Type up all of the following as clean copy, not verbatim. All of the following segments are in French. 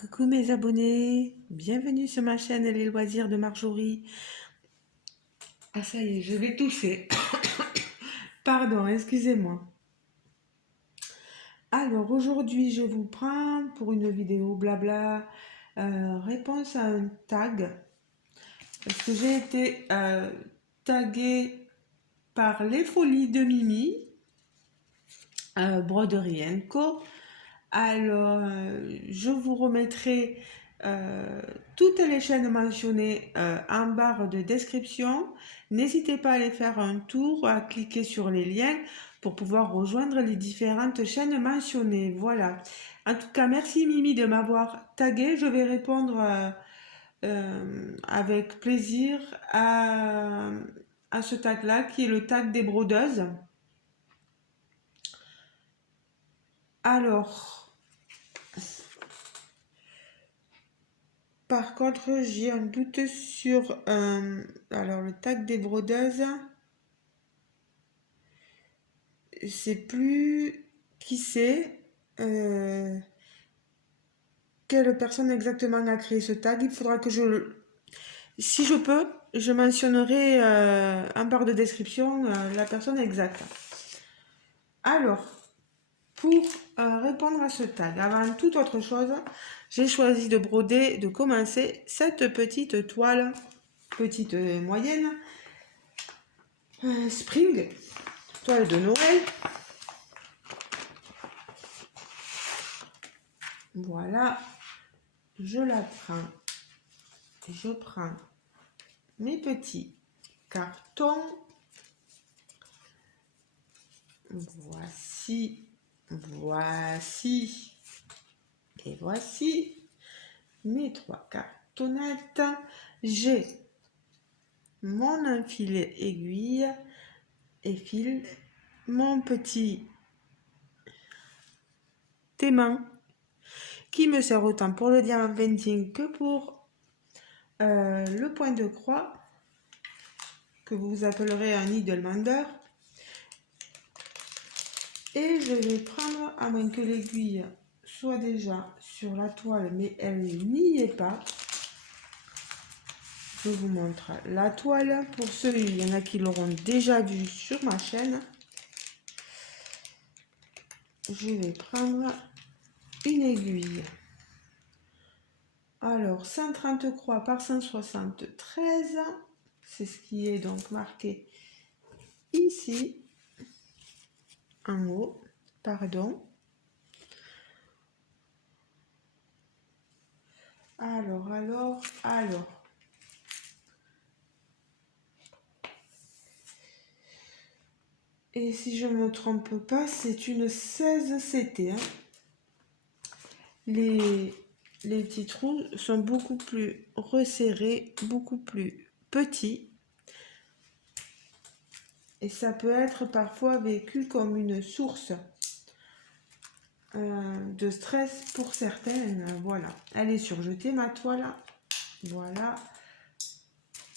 Coucou mes abonnés, bienvenue sur ma chaîne Les Loisirs de Marjorie. Ah ça y est, je vais tousser. Pardon, excusez-moi. Alors aujourd'hui, je vous prends pour une vidéo blabla réponse à un tag. Parce que j'ai été taguée par les folies de Mimi, Broderie Co. Alors, je vous remettrai toutes les chaînes mentionnées en barre de description. N'hésitez pas à aller faire un tour, à cliquer sur les liens pour pouvoir rejoindre les différentes chaînes mentionnées. Voilà. En tout cas, merci Mimi de m'avoir tagué. Je vais répondre avec plaisir à ce tag-là qui est le tag des brodeuses. Alors, par contre, j'ai un doute sur alors le tag des brodeuses. Je sais plus qui c'est. Quelle personne exactement a créé ce tag. Il faudra que si je peux, je mentionnerai en barre de description la personne exacte. Alors, pour répondre à ce tag, avant toute autre chose, j'ai choisi de broder, de commencer cette petite toile, petite moyenne, Spring, toile de Noël. Voilà, je la prends. Je prends mes petits cartons. Voici, voici et voici mes 3 cartonnettes. J'ai mon enfilet aiguille et fil, mon petit aimant qui me sert autant pour le diamant painting que pour le point de croix que vous appellerez un needlemander. Et je vais prendre, à moins que l'aiguille soit déjà sur la toile, mais elle n'y est pas. Je vous montre la toile. Pour ceux, il y en a qui l'auront déjà vu sur ma chaîne. Je vais prendre une aiguille. Alors, 130 croix par 173. C'est ce qui est donc marqué ici, en haut. Pardon. Alors. Et si je ne me trompe pas, c'est une 16 CT. Hein. Les petits trous sont beaucoup plus resserrés, beaucoup plus petits. Et ça peut être parfois vécu comme une source de stress pour certaines. Voilà. Elle est surjetée, ma toile. Voilà.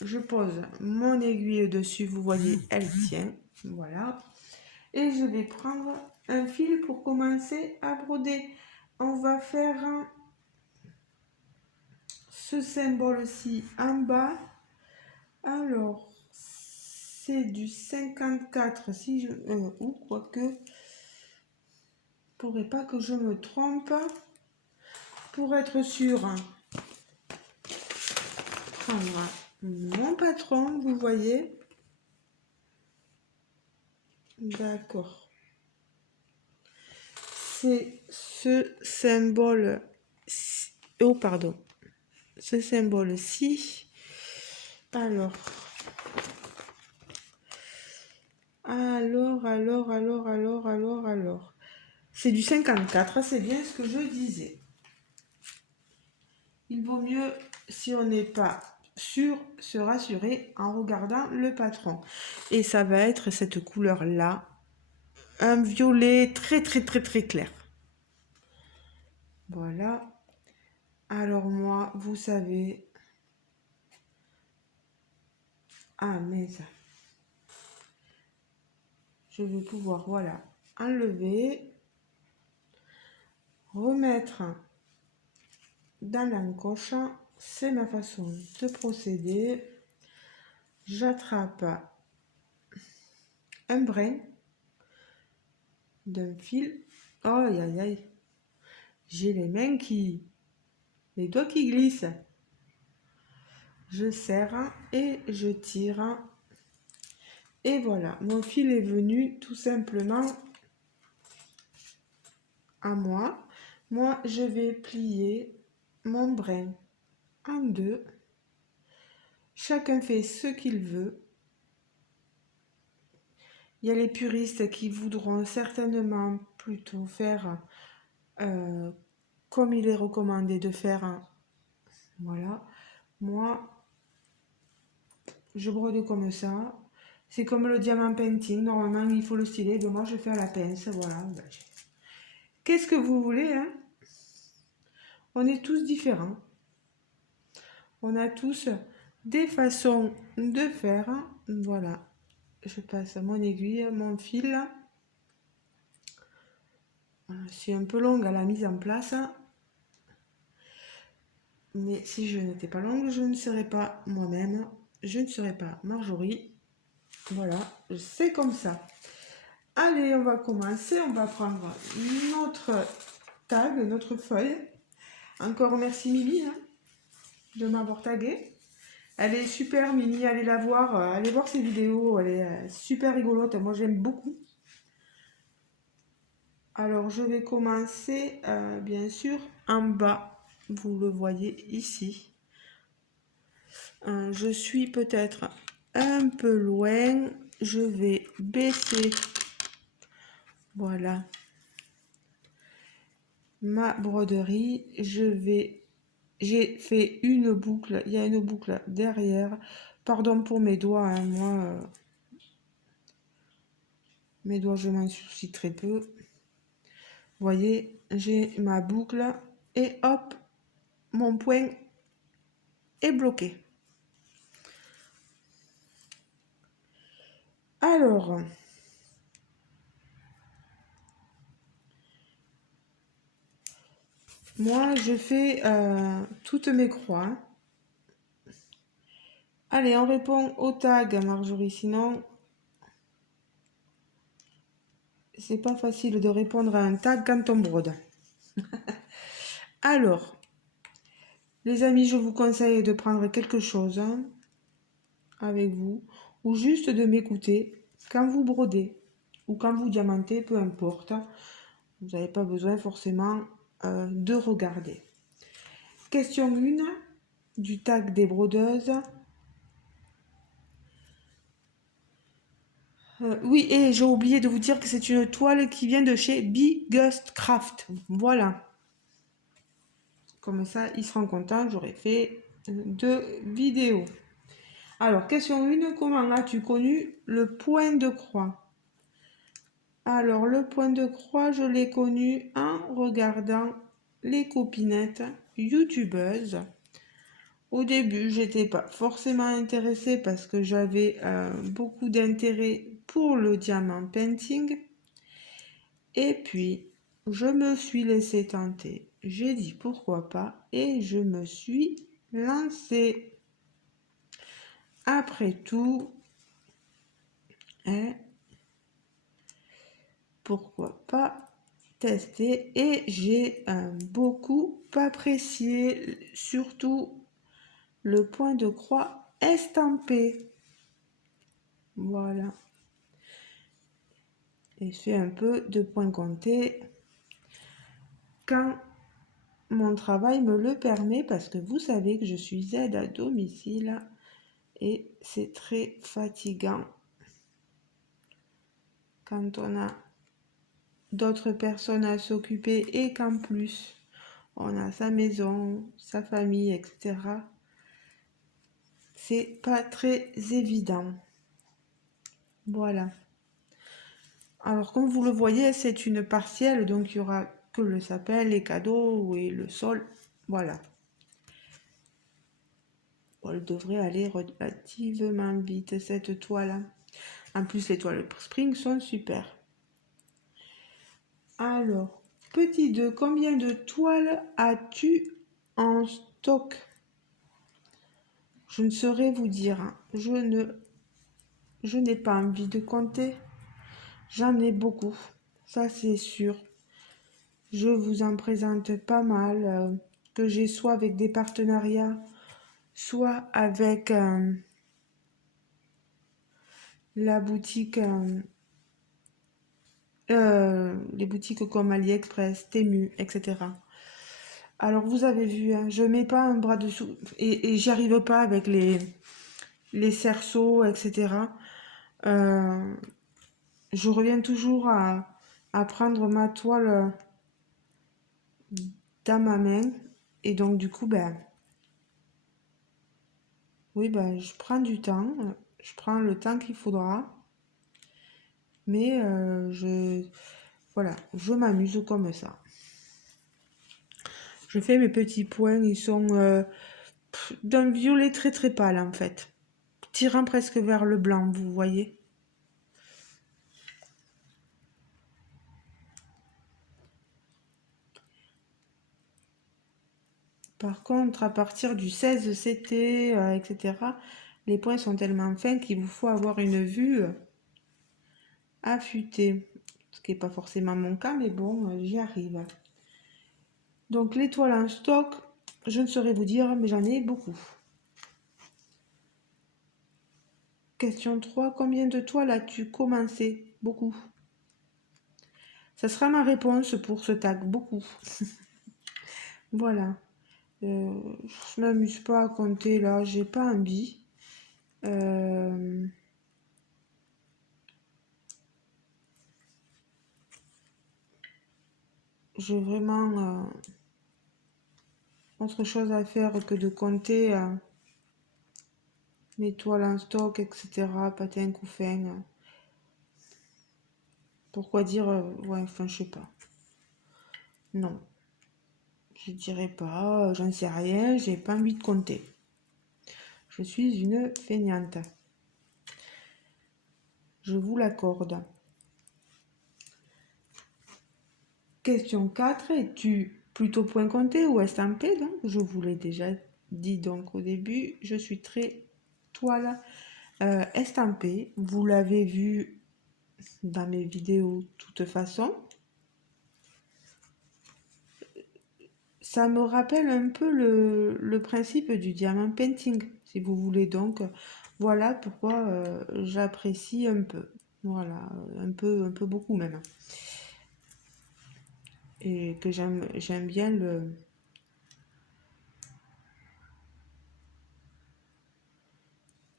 Je pose mon aiguille dessus. Vous voyez, elle tient. Voilà. Et je vais prendre un fil pour commencer à broder. On va faire ce symbole-ci en bas. Alors, c'est du 54 si je... ou quoique, pourrait pas que je me trompe. Pour être sûr, prendre mon patron, vous voyez. D'accord. C'est ce symbole... Oh, pardon. Ce symbole-ci. Alors, c'est du 54, c'est bien ce que je disais. Il vaut mieux, si on n'est pas sûr, se rassurer en regardant le patron. Et ça va être cette couleur-là, un violet très clair. Voilà. Alors moi, vous savez... Ah, mais ça... Je vais pouvoir, voilà, enlever, remettre dans l'encoche. C'est ma façon de procéder. J'attrape un brin d'un fil. Aïe aïe aïe. J'ai les mains les doigts qui glissent. Je serre et je tire. Et voilà, mon fil est venu tout simplement à moi. Moi, je vais plier mon brin en deux. Chacun fait ce qu'il veut. Il y a les puristes qui voudront certainement plutôt faire comme il est recommandé de faire. Voilà. Moi, je brode comme ça. C'est comme le diamant painting. Normalement, il faut le styler. Donc moi, je fais à la pince. Voilà. Qu'est-ce que vous voulez, hein? On est tous différents. On a tous des façons de faire. Voilà. Je passe mon aiguille, mon fil. C'est un peu long à la mise en place. Mais si je n'étais pas longue, je ne serais pas moi-même. Je ne serais pas Marjorie. Voilà, c'est comme ça. Allez, on va commencer. On va prendre notre tag, notre feuille. Encore merci Mimi hein, de m'avoir tagué. Elle est super Mimi, allez la voir. Allez voir ses vidéos. Elle est super rigolote. Moi, j'aime beaucoup. Alors, je vais commencer, bien sûr, en bas. Vous le voyez ici. Je suis peut-être un peu loin. Je vais baisser. Voilà. Ma broderie. J'ai fait une boucle. Il y a une boucle derrière. Pardon pour mes doigts. Hein, moi, mes doigts, je m'en soucie très peu. Vous voyez, j'ai ma boucle. Et hop, mon point est bloqué. Alors, moi, je fais toutes mes croix. Allez, on répond au tag, Marjorie, sinon, c'est pas facile de répondre à un tag quand on brode. Alors, les amis, je vous conseille de prendre quelque chose hein, avec vous, ou juste de m'écouter quand vous brodez, ou quand vous diamantez, peu importe. Vous n'avez pas besoin forcément de regarder. Question 1 du tag des brodeuses. Oui, et j'ai oublié de vous dire que c'est une toile qui vient de chez Biggest Craft. Voilà. Comme ça, ils seront contents, j'aurais fait 2 vidéos. Alors, question 1, comment as-tu connu le point de croix? Alors, le point de croix, je l'ai connu en regardant les copinettes youtubeuses. Au début, j'étais pas forcément intéressée parce que j'avais beaucoup d'intérêt pour le diamant painting. Et puis, je me suis laissée tenter. J'ai dit pourquoi pas et je me suis lancée. Après tout, hein, pourquoi pas tester et j'ai beaucoup apprécié surtout le point de croix estampé. Voilà. Et je fais un peu de points comptés quand mon travail me le permet parce que vous savez que je suis aide à domicile et c'est très fatigant quand on a d'autres personnes à s'occuper et qu'en plus on a sa maison, sa famille, etc. C'est pas très évident. Voilà. Alors comme vous le voyez, c'est une partielle, donc il y aura que le sapin, les cadeaux et le sol. Voilà. Elle devrait aller relativement vite cette toile. En plus, les toiles Spring sont super. Alors, petit 2, combien de toiles as-tu En stock, je ne saurais vous dire, hein. Je n'ai pas envie de compter. J'en ai beaucoup, ça c'est sûr. Je vous en présente pas mal, que j'ai soit avec des partenariats, soit avec la boutique, les boutiques comme AliExpress, Temu, etc. Alors vous avez vu, hein, je mets pas un bras dessous et j'y arrive pas avec les cerceaux, etc. Euh, je reviens toujours à prendre ma toile dans ma main et donc du coup, ben, oui, ben, je prends du temps, je prends le temps qu'il faudra, mais voilà, je m'amuse comme ça. Je fais mes petits points, ils sont d'un violet très très pâle en fait, tirant presque vers le blanc, vous voyez. Par contre, à partir du 16 CT, etc., les points sont tellement fins qu'il vous faut avoir une vue affûtée. Ce qui n'est pas forcément mon cas, mais bon, j'y arrive. Donc les toiles en stock, je ne saurais vous dire, mais j'en ai beaucoup. Question 3. Combien de toiles as-tu commencé? Beaucoup. Ça sera ma réponse pour ce tag. Beaucoup. Voilà. Je m'amuse pas à compter là, j'ai pas envie. Euh, j'ai vraiment autre chose à faire que de compter mes toiles en stock, etc. Patin, couffin. Pourquoi dire, ouais, enfin, je sais pas. Non, je dirais pas, j'en sais rien, j'ai pas envie de compter. Je suis une feignante. Je vous l'accorde. Question 4. Es-tu plutôt point compté ou estampé? Donc, je vous l'ai déjà dit donc au début, je suis très toile estampée. Vous l'avez vu dans mes vidéos de toute façon. Ça me rappelle un peu le principe du diamant painting, si vous voulez. Donc, voilà pourquoi j'apprécie un peu. Voilà, un peu beaucoup même. Et que j'aime bien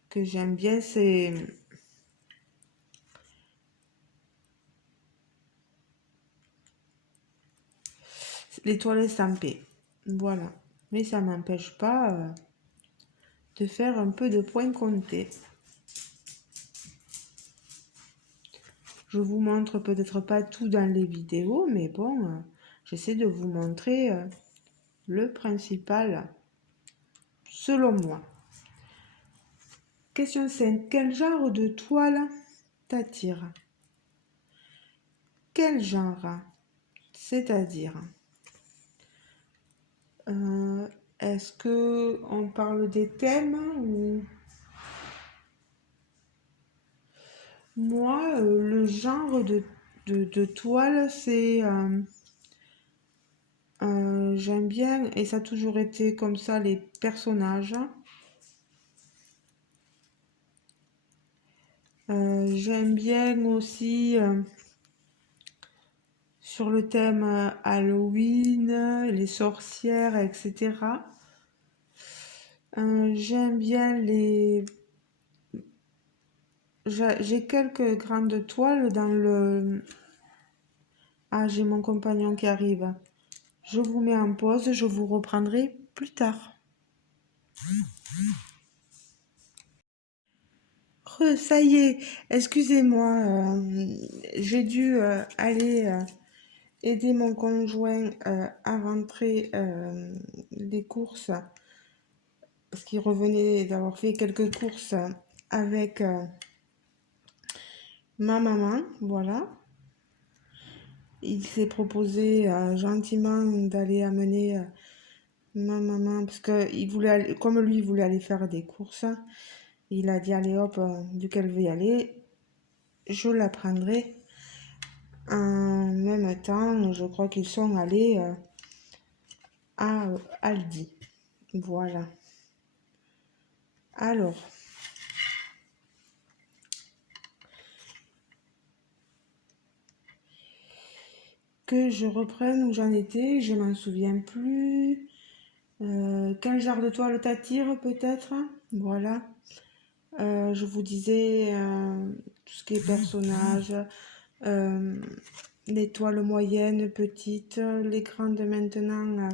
que j'aime bien c'est les toiles estampées. Voilà. Mais ça m'empêche pas de faire un peu de points comptés. Je vous montre peut-être pas tout dans les vidéos, mais bon, j'essaie de vous montrer le principal selon moi. Question 5. Quel genre de toile t'attire? Quel genre? C'est-à-dire, est-ce que on parle des thèmes ou moi, le genre de toile, c'est j'aime bien, et ça a toujours été comme ça, les personnages. J'aime bien aussi sur le thème Halloween, les sorcières, etc. J'aime bien les... J'ai quelques grandes toiles dans le... Ah, j'ai mon compagnon qui arrive. Je vous mets en pause, je vous reprendrai plus tard. Ça y est, excusez-moi, j'ai dû aller aider mon conjoint à rentrer les courses parce qu'il revenait d'avoir fait quelques courses avec ma maman, voilà. Il s'est proposé gentiment d'aller amener Ma maman, parce que comme lui, il voulait aller faire des courses, il a dit, allez hop, vu qu'elle veut y aller, je la prendrai. En même temps, je crois qu'ils sont allés à Aldi. Voilà. Alors, que je reprenne où j'en étais, je m'en souviens plus. Quel genre de toile t'attire peut-être? Voilà. Je vous disais tout ce qui est personnage, euh, les toiles moyennes, petites, les grandes maintenant.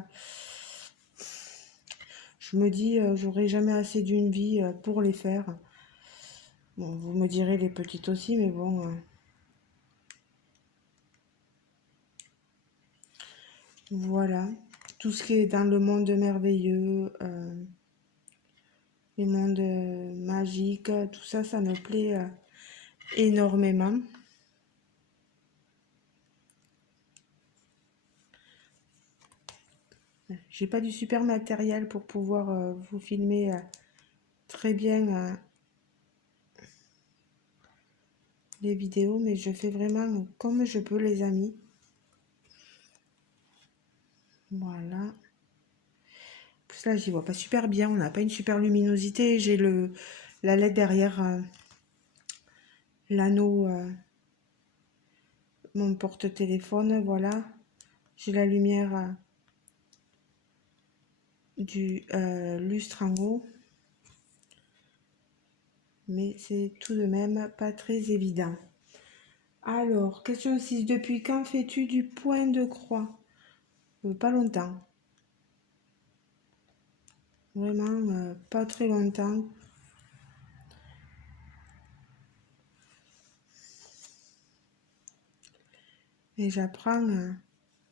Je me dis, j'aurai jamais assez d'une vie pour les faire. Bon, vous me direz les petites aussi, mais bon. Voilà. Tout ce qui est dans le monde merveilleux, les mondes magiques, tout ça, ça me plaît énormément. J'ai pas du super matériel pour pouvoir vous filmer très bien les vidéos, mais je fais vraiment comme je peux, les amis. Voilà. Parce que là, j'y vois pas super bien. On n'a pas une super luminosité. J'ai la LED derrière l'anneau, mon porte-téléphone. Voilà. J'ai la lumière du lustre en haut. Mais c'est tout de même pas très évident. Alors, question 6. Depuis quand fais-tu du point de croix? Pas longtemps. Vraiment, pas très longtemps. Et j'apprends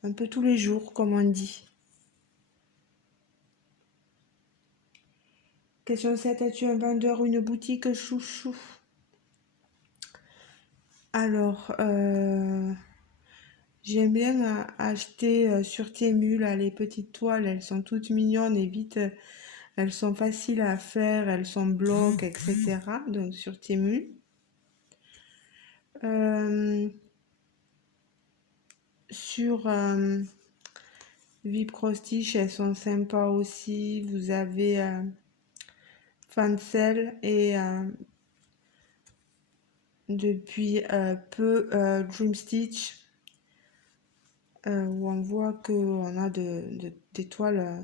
un peu tous les jours, comme on dit. Question 7. As-tu un vendeur ou une boutique chouchou? Alors, j'aime bien acheter sur Temu, là, les petites toiles. Elles sont toutes mignonnes et vite, elles sont faciles à faire, elles sont blocs, etc. Donc, sur Temu. Sur Vip Cross Stitch, elles sont sympas aussi. Vous avez Fancel et depuis peu Dream Stitch, où on voit qu'on a des toiles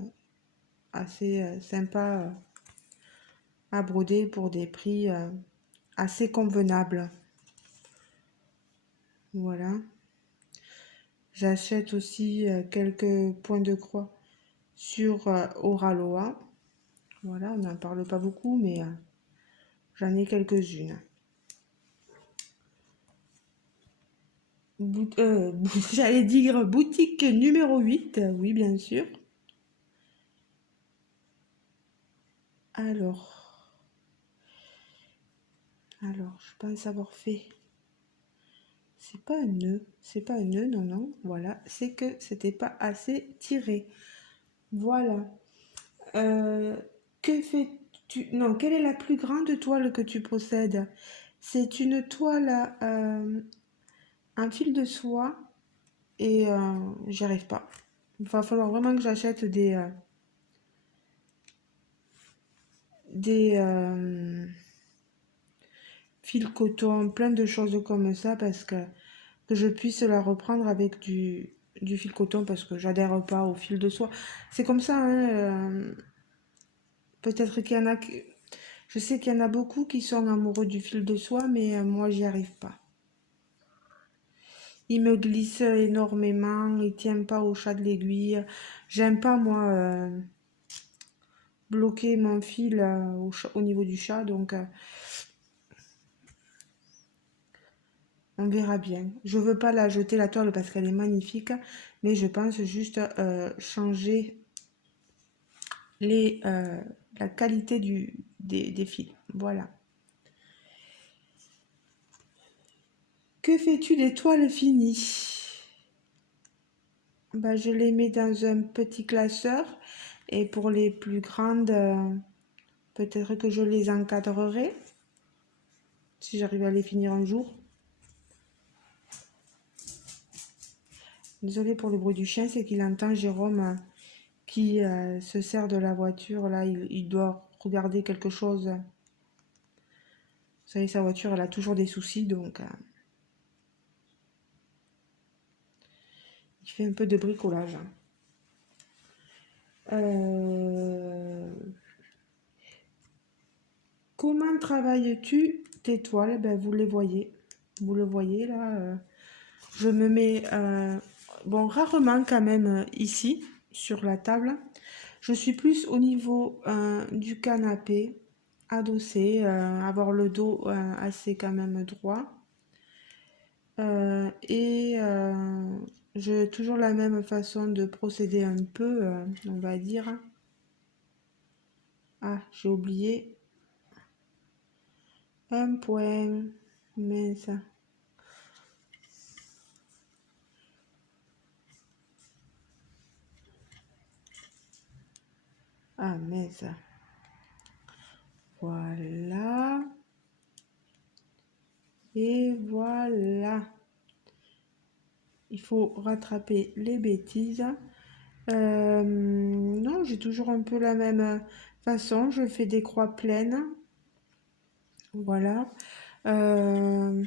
assez sympas à broder pour des prix assez convenables. Voilà. J'achète aussi quelques points de croix sur Oraloa. Voilà, on n'en parle pas beaucoup, mais j'en ai quelques-unes. J'allais dire boutique numéro 8, oui, bien sûr. Alors, je pense avoir fait. C'est pas un nœud, c'est pas un nœud, non, non, voilà, c'est que c'était pas assez tiré. Voilà. Que fais-tu? Non, quelle est la plus grande toile que tu possèdes? C'est une toile en fil de soie et j'y arrive pas. Il va falloir vraiment que j'achète des fil coton, plein de choses comme ça parce que je puisse la reprendre avec du fil coton parce que j'adhère pas au fil de soie. C'est comme ça, hein, peut-être qu'il y en a je sais qu'il y en a beaucoup qui sont amoureux du fil de soie, mais moi j'y arrive pas. Il me glisse énormément, il tient pas au chat de l'aiguille. J'aime pas moi bloquer mon fil au niveau du chat, donc on verra bien. Je veux pas la jeter la toile parce qu'elle est magnifique, mais je pense juste changer la qualité des fils. Voilà. Que fais-tu des toiles finies? Bah, je les mets dans un petit classeur Et pour les plus grandes, peut-être que je les encadrerai, si j'arrive à les finir un jour. Désolée pour le bruit du chien, c'est qu'il entend Jérôme qui se sert de la voiture. Là, il doit regarder quelque chose. Vous savez, sa voiture, elle a toujours des soucis, donc il fait un peu de bricolage. Comment travailles-tu tes toiles? Ben, vous les voyez. Vous le voyez là. Je me mets, bon, rarement quand même ici, sur la table. Je suis plus au niveau du canapé, adossé, avoir le dos assez quand même droit. Et j'ai toujours la même façon de procéder un peu, on va dire. Ah, j'ai oublié un point, mince. Ah, mince. Voilà. Et voilà. Il faut rattraper les bêtises. Non, j'ai toujours un peu la même façon. Je fais des croix pleines. Voilà. Euh,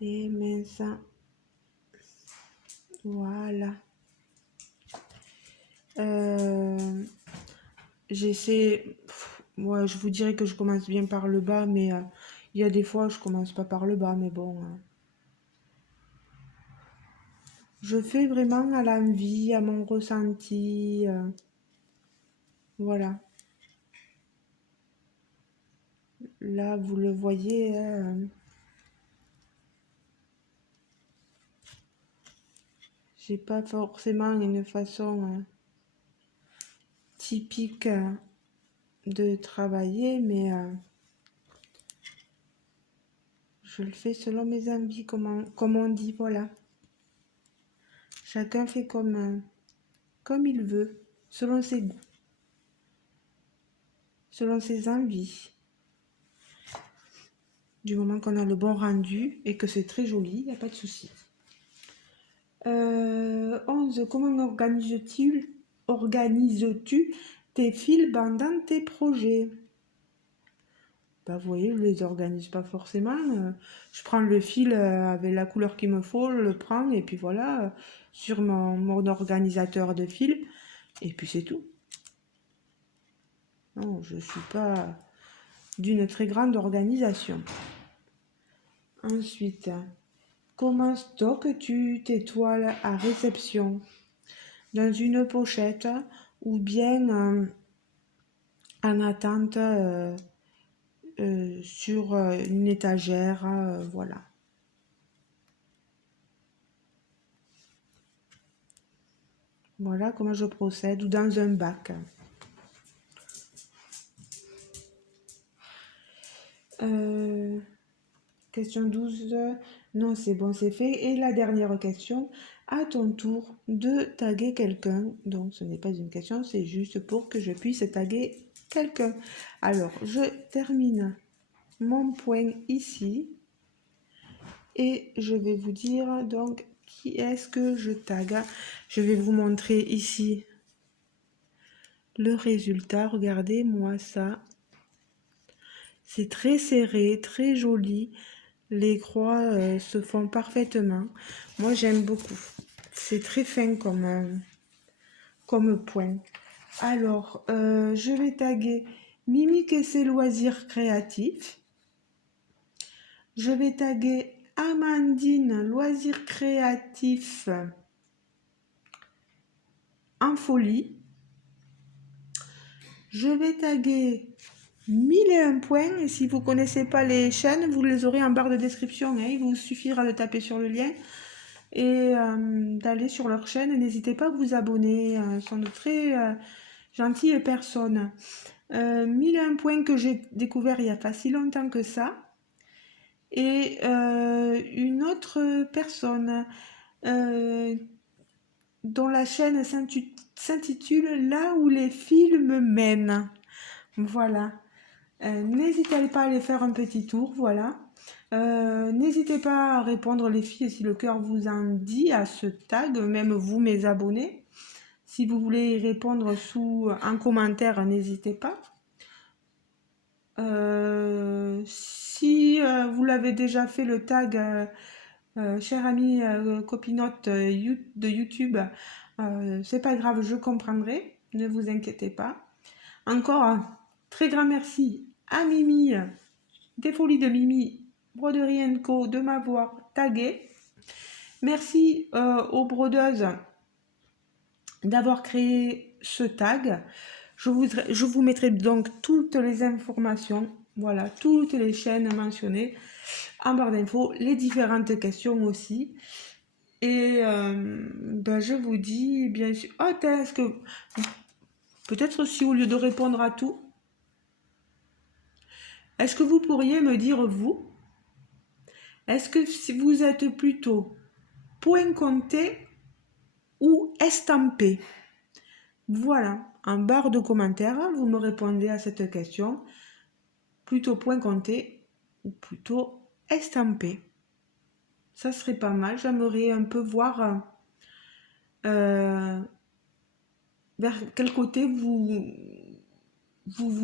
et mince. Voilà. J'essaie. Moi, je vous dirais que je commence bien par le bas, mais il y a des fois, je commence pas par le bas, mais bon. Je fais vraiment à l'envie, à mon ressenti. Voilà. Là, vous le voyez. J'ai pas forcément une façon typique de travailler, mais je le fais selon mes envies, comme on dit, voilà. Chacun fait comme il veut, selon ses goûts, selon ses envies. Du moment qu'on a le bon rendu et que c'est très joli, il n'y a pas de souci. 11. Comment organises-tu tes fils pendant tes projets? Bah, vous voyez, je ne les organise pas forcément. Je prends le fil avec la couleur qu'il me faut, je le prends et puis voilà, sur mon organisateur de fil. Et puis c'est tout. Non, je ne suis pas d'une très grande organisation. Ensuite, comment stockes-tu tes toiles à réception? Dans une pochette ou bien en attente sur une étagère, voilà. Voilà comment je procède, ou dans un bac. Question 12. Non, c'est bon, c'est fait. Et la dernière question, à ton tour de taguer quelqu'un. Donc, ce n'est pas une question, c'est juste pour que je puisse taguer quelqu'un. Alors, je termine mon point ici. Et je vais vous dire donc qui est-ce que je tag. Je vais vous montrer ici le résultat. Regardez-moi ça. C'est très serré, très joli. Les croix se font parfaitement. Moi, j'aime beaucoup. C'est très fin comme point. Alors, je vais taguer Mimique et ses loisirs créatifs. Je vais taguer Amandine, loisirs créatifs en folie. Je vais taguer 1001 points. Et si vous ne connaissez pas les chaînes, vous les aurez en barre de description. Hein. Il vous suffira de taper sur le lien et d'aller sur leur chaîne. N'hésitez pas à vous abonner. Ce sont de très gentilles personnes. 1001 points que j'ai découvert il n'y a pas si longtemps que ça. Et une autre personne, dont la chaîne s'intitule Là où les films mènent. Voilà. N'hésitez pas à aller faire un petit tour, voilà. N'hésitez pas à répondre les filles si le cœur vous en dit à ce tag, même vous mes abonnés. Si vous voulez y répondre sous un commentaire, n'hésitez pas. Si vous l'avez déjà fait le tag, chère amie copinote de YouTube, c'est pas grave, je comprendrai, ne vous inquiétez pas. Encore un très grand merci à Mimi, des Folies de Mimi, Broderie & Co, de m'avoir tagué. Merci aux brodeuses d'avoir créé ce tag. Je vous mettrai donc toutes les informations, voilà, toutes les chaînes mentionnées en barre d'infos, les différentes questions aussi. Et je vous dis, bien sûr, est-ce que peut-être si au lieu de répondre à tout, est-ce que vous pourriez me dire, vous, est-ce que si vous êtes plutôt point compté ou estampé? Voilà, en barre de commentaires, vous me répondez à cette question. Plutôt point compté ou plutôt estampé? Ça serait pas mal, j'aimerais un peu voir vers quel côté vous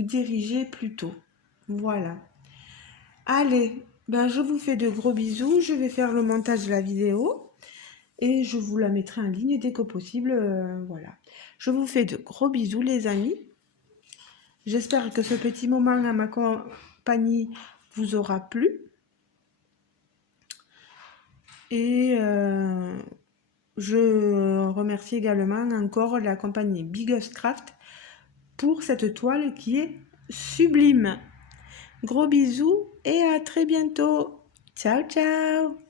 dirigez plutôt. Voilà. Allez, je vous fais de gros bisous. Je vais faire le montage de la vidéo et je vous la mettrai en ligne dès que possible. Voilà. Je vous fais de gros bisous, les amis. J'espère que ce petit moment à ma compagnie vous aura plu. Et je remercie également encore la compagnie Biggest Craft pour cette toile qui est sublime. Gros bisous et à très bientôt. Ciao, ciao!